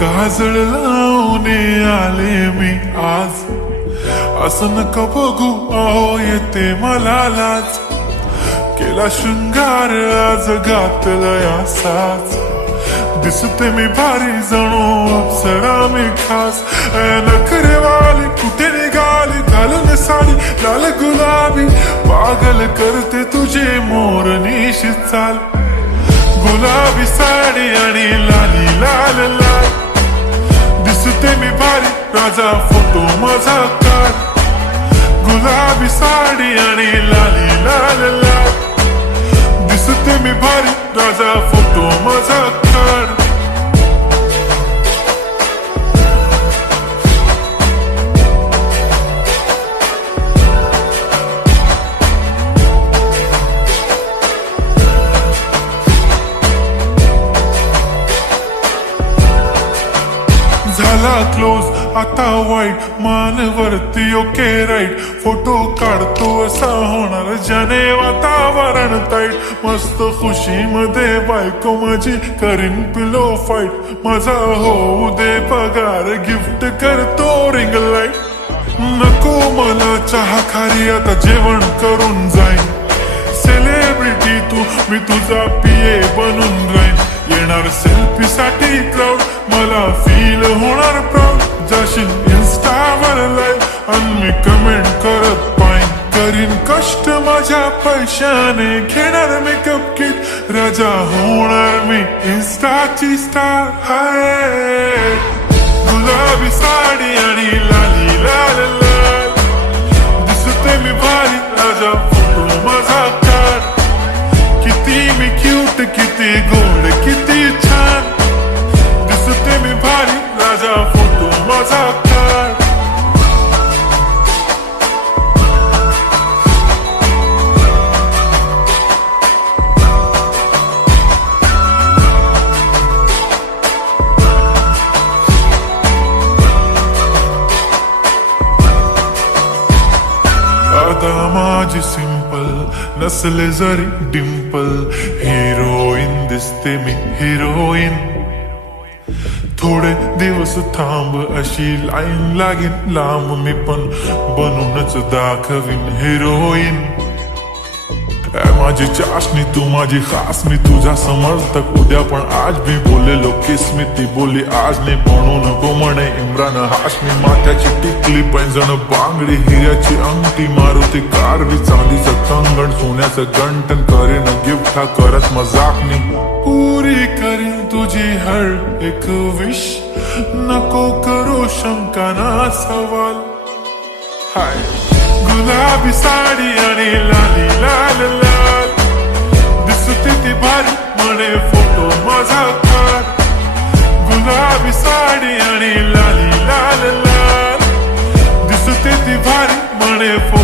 काजळ लावून आले मी आज, असं नका बघू अहो येते मला लाज. केला शृंगार आज घातलाय असाच, दिसते मी भारी जणू अप्सरा मी खास. नखरेवाली कुठे निघाली घालून साडी लाल गुलाबी, पागल करते तुझे मोरनीशी चाल. गुलाबी साडी आणि लाली लाल लाल, दिसते मी भारी राजा फोटो माझा काढ. गुलाबी साडी आणि लाली लाल लाल, दिसते मी भारी राजा फोटो माझा काढ. झाला क्लोज आता वाईट, मानवरती ओके राईट. फोटो काढतो असा होणार ज्याने वातावरण ताईट. मस्त खुशी मध्ये बायको माझी करीन पिलो फाईट. माझा होऊ दे पगार गिफ्ट करतो रिंग लाईट. नको मला चहा खारी आता जेवण करून जाईन. सेलिब्रिटी तू मी तुझा पिये बनून राहीन. येणार सेल्फी साठी क्राऊड मला फील होणार प्राऊड. जाशील इन्स्टावर लाईव्ह आणि मी कमेंट करत पाईन. करीन कष्ट माझ्या पैशाने घेणार मेकअप किट. राजा होणार मी इन्स्टाची स्टार. हाय गुलाबी साडी आणि लाली लाल लाल, दिसते मी भारी राजा फोटो माझा काढ. किती मी क्यूट किती गोड किती छान, दिसते मी भारी राजा फोटो माझा काढ. आता माझी सिंपल नसले जरी डिंपल, हिरोईन दिसते मी हिरोईन. थोडे दिवस थांब अशी लाईन लागेल लांब, मी पण बनूनच दाखवीन हिरोईन. माझी चाशनी तू माझी खास, मी तुझा समर्थक उद्या पण आज भी बोलेलो किस मी. ती बोली आज नाही बनू नको म्हणे इम्रान हाशमी. माथ्याची टिकली पैंजण बांगडी हिऱ्याची अंगठी, मारुती कारवी चांदीचं कंगण सोन्याचं गंटन. करीन गिफ्ट हा करत मजाकनी, पुरी करीन तुझी हर एक विश. नको करू शंका ना सवाल. हाय गुलाबी साडी आणि लाली लाल लाल, दिसते ती भारी म्हणे फोटो माझा काढ. गुलाबी साडी आणि लाली लाल लाल, दिसते ती भारी म्हणे फोटो